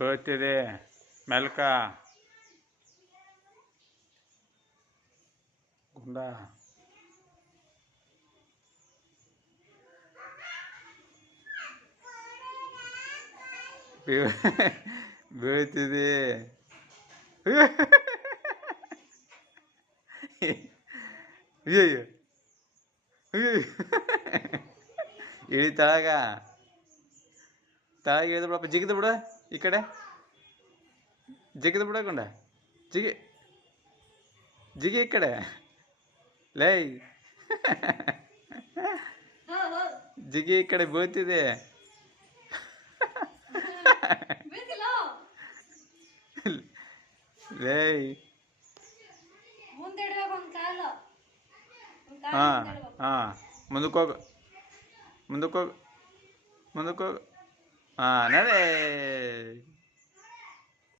ಬೀಳ್ತಿದೆ ಮೆಲ್ಕ ಗುಂಡ ಬೀಳ್ತಿದೆ ಅಯ್ಯಯ್ಯೋ ಅಯ್ಯಯ್ಯೋ ಇಳಿ ತಳಗ ಇಳಿದು ಬಿಡಪ್ಪ ಜಿಗಿದು ಬಿಡ ಈ ಕಡೆ ಜಿಗಿದು ಬಿಡಕೊಂಡ ಜಿಗಿ ಜಿಗಿ ಈ ಕಡೆ ಲೈ ಜಿಗಿ ಈ ಕಡೆ ಬೀಳ್ತಿದೆ ಲೈ ಹಾಂ ಹಾಂ ಮುಂದಕ್ಕೆ ಹೋಗು ಮುಂದಕ್ಕೆ ಹೋಗು ಹಾಂ ನಡೆ